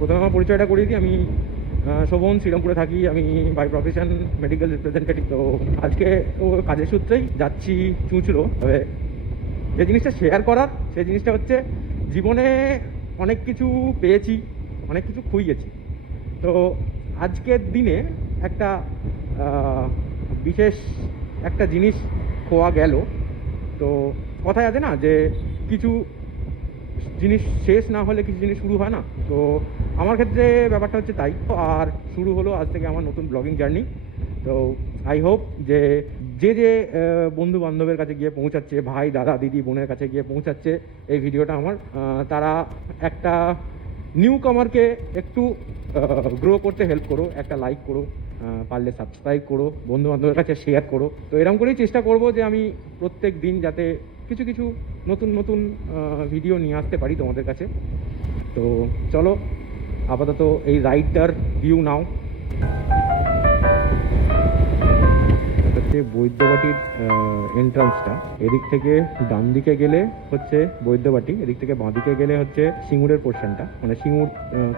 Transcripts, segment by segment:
প্রথমে আমার পরিচয়টা করিয়ে দিই। আমি শোভন, শ্রীরামপুরে থাকি। আমি বাই প্রফেশন মেডিকেল রিপ্রেজেন্টেটিভ। তো আজকে ও কাজের সূত্রেই যাচ্ছি চুঁচুড়ো। তবে যে জিনিসটা শেয়ার করার, সেই জিনিসটা হচ্ছে জীবনে অনেক কিছু পেয়েছি, অনেক কিছু খুইয়েছি। তো আজকের দিনে একটা বিশেষ একটা জিনিস খোয়া গেল। তো কথায় আছে না যে কিছু জিনিস শেষ না হলে কিছু জিনিস শুরু হয় না। তো আমার ক্ষেত্রে ব্যাপারটা হচ্ছে তাই। আর শুরু হলো আজ থেকে আমার নতুন ব্লগিং জার্নি। তো আই হোপ যে যে বন্ধু বান্ধবের কাছে গিয়ে পৌঁছাচ্ছে, ভাই দাদা দিদি বোনের কাছে গিয়ে পৌঁছাচ্ছে এই ভিডিওটা আমার, তারা একটা নিউ কামারকে একটু গ্রো করতে হেল্প করো, একটা লাইক করো, পারলে সাবস্ক্রাইব করো, বন্ধু বান্ধবের কাছে শেয়ার করো। তো এরকম করেই চেষ্টা করব যে আমি প্রত্যেক দিন যাতে কিছু কিছু নতুন নতুন ভিডিও নিয়ে আসতে পারি তোমাদের কাছে। তো চলো আপাতত এই রাইডটার ভিউ নাও। হচ্ছে বৈদ্যবাটির এন্ট্রান্সটা। এদিক থেকে ডান দিকে গেলে হচ্ছে বৈদ্যবাটি, এদিক থেকে বাঁ দিকে গেলে হচ্ছে সিঙ্গুরের পোর্শনটা, মানে সিঙ্গুর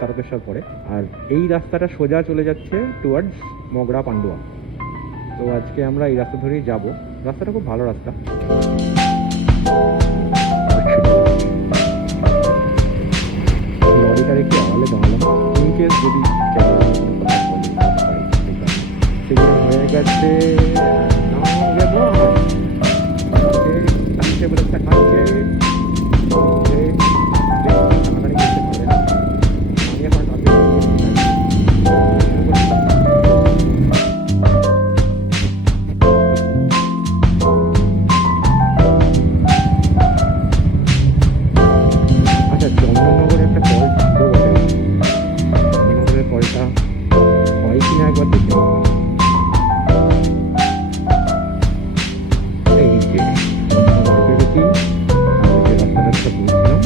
তারকেশ্বর পরে। আর এই রাস্তাটা সোজা চলে যাচ্ছে টুয়ার্ডস মগরা পান্ডুয়া। তো আজকে আমরা এই রাস্তা ধরেই যাব। রাস্তাটা খুব ভালো রাস্তা। লরিটার একটু আড়ালে দাঁড়ালাম, ইনকেস যদি সেগুলো হয়ে গেছে। আচ্ছা, চন্দননগরে একটা কল ছিল বটে, চন্দননগরের কলটা হয় কিনা একবার দেখে। এই যে বেরোচ্ছি, যে রাস্তাটা বলছিলাম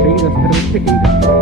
সেই রাস্তাটা হচ্ছে এই রাস্তা।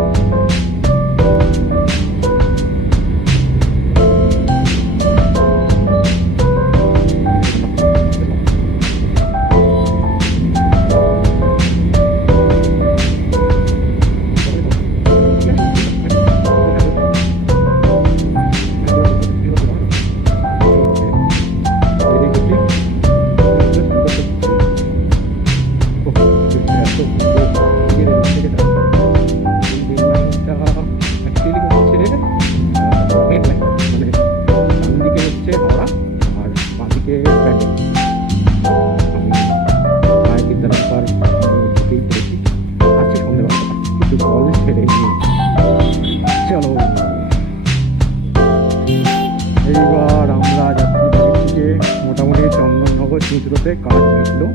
এইবার আমরা যাচ্ছি বাড়ি থেকে মোটামুটি চন্দননগর চুঁচুড়োতে কাজ মিটলো।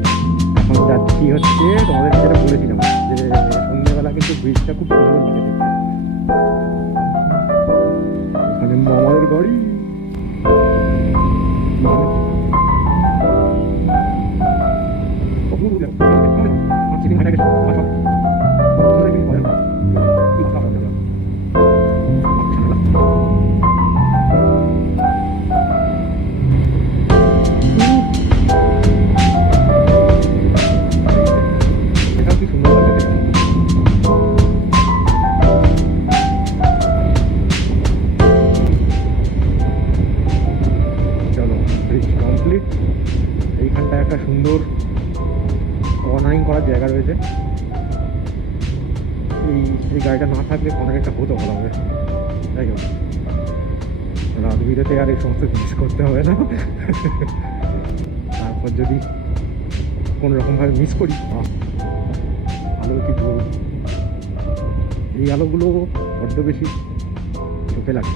এখন যাচ্ছি হচ্ছে, তোমাদের যেটা বলেছিলাম যে সন্ধ্যেবেলা কিন্তু ব্রিজটা খুব সুন্দর লাগে দেখতে। এখানে মামাদের গাড়ি। এইখানটায় একটা সুন্দর কর্নারিং করার জায়গা রয়েছে। এই গাড়িটা না থাকলে কর্নারিংটা হতো ভালো হবে। যাই হোক, রাত বিরেতে আর এই সমস্ত জিনিস করতে হবে না। তারপর যদি কোনো রকমভাবে মিস করি, আলো কি বলবো, এই আলোগুলো বড্ড বেশি চোখে লাগে।